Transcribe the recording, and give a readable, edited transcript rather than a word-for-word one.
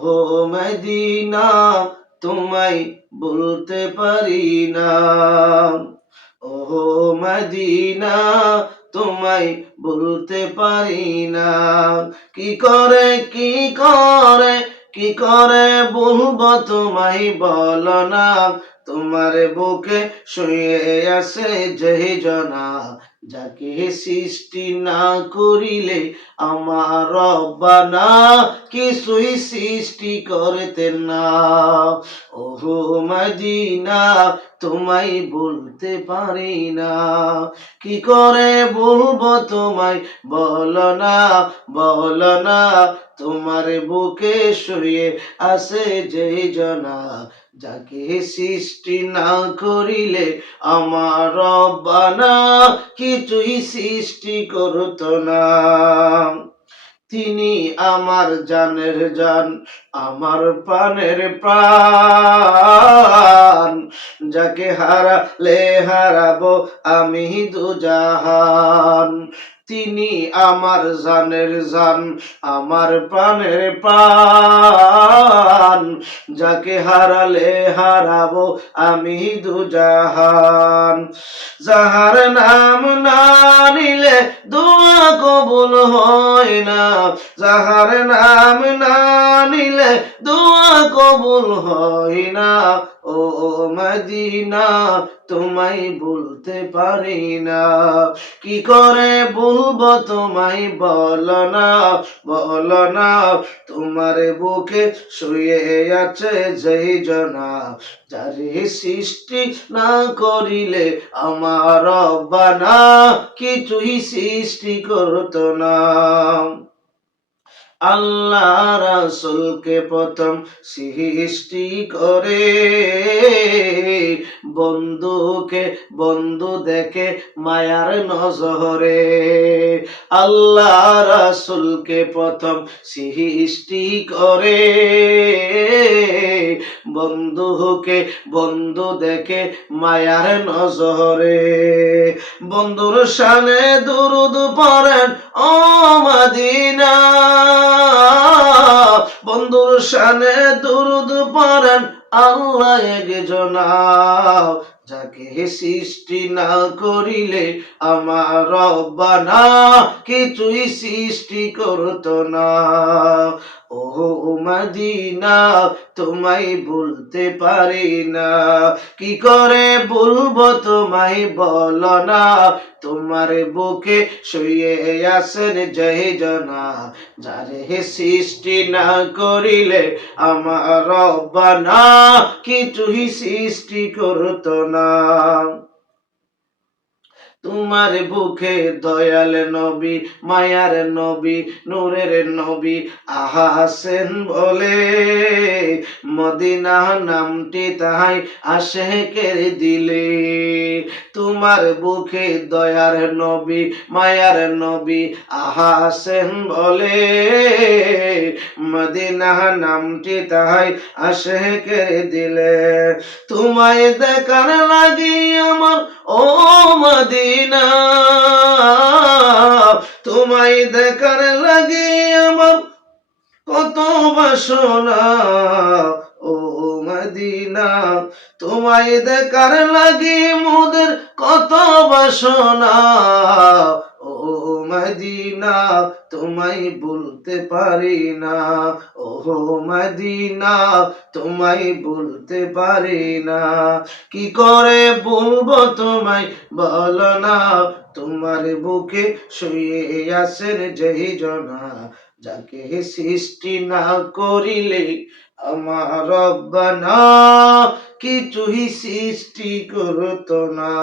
ওহো মদিনা তোমায় বলতে পারি না, ওহো মদিনা তোমায় বলতে পারি না। কি করে কি করে কি করে বলবো তোমায় বলো না, তোমার বুকে শুয়ে আছে যেই জনা, যাকে সৃষ্টি না করিলে আমার রব্বানা কিছুই সৃষ্টি করতেন না। ওহো মদিনা তোমায় বলতে পারি না, কি করে বলবো তোমায় বলো না, বলো না, তোমার বুকে শুয়ে আছে যেই জনা, যাকে সৃষ্টি না করিলে আমার রব্বানা কিছুই সৃষ্টি করতো না। তিনি আমার জানের জান, আমার প্রাণের প্রাণ, যাকে হারালে হারাবো আমি দুজাহান। তিনি আমার জানের জান, আমার প্রাণের প্রাণ, যাকে হারালে হারাবো আমি দুজাহান। যাহার নাম না নিলে দোয়া কবুল হয় না, যাহার নাম না নিলে দোয়া কবুল হয় না। ও মদিনা তোমায় বলতে পারি না, কি করে বলবো তোমায় বলো না, বলো না, তোমার বুকে শুয়ে আছে যেই জনা, যারে সৃষ্টি না করিলে আমার রব্বানা কিছুই সৃষ্টি করতো না। আল্লাহ রাসূলকে প্রথম সৃষ্টি করে, বন্ধুকে বন্ধু দেখে মায়ার নজরে। আল্লাহ রাসূলকে প্রথম সৃষ্টি করে, বন্ধুকে বন্ধু দেখে মায়ার নজরে। বন্ধুর শানে দুরুদ পড়েন ও মদিনা, বন্ধুর শানে দুরুদ পড়েন আল্লাহ একজনা, যাকে সৃষ্টি না করিলে আমার রব্বানা কিছুই সৃষ্টি করতো না। ওহো মদিনা তোমায় বলতে পারি না, কি করে বলবো তোমায় বলো না, তোমার বুকে শুয়ে আছেন যেই জনা, যারে সৃষ্টি না করিলে আমার রব্বানা কিছুই সৃষ্টি করতো না। তোমার বুকে দয়াল নবী, মায়ার নবী, নূরের নবী আছেন বলে, মদিনা নামটি তাই আশেকের দিলে। তোমার বুকে দয়ার নবী, মায়ার নবী আছেন বলে, মদিনা নামটি তাই আশেকের দিলে। তোমায় দেখার লাগি আমার ও মদিনা, তোমায় দেখার লাগি আমার কত বাসনা। ও মদিনা তোমায় দেখার লাগি মোদের কত বাসনা। ও মদিনা তোমায় বলতে পারি না, ও মদিনা তোমায় বলতে পারি না, কি করে বলবো তোমায় বলো না, তোমার বুকে শুয়ে আছেন যেই জনা, যাকে সৃষ্টি না করিলে আমার রব্বানা কিছুই সৃষ্টি করতো না।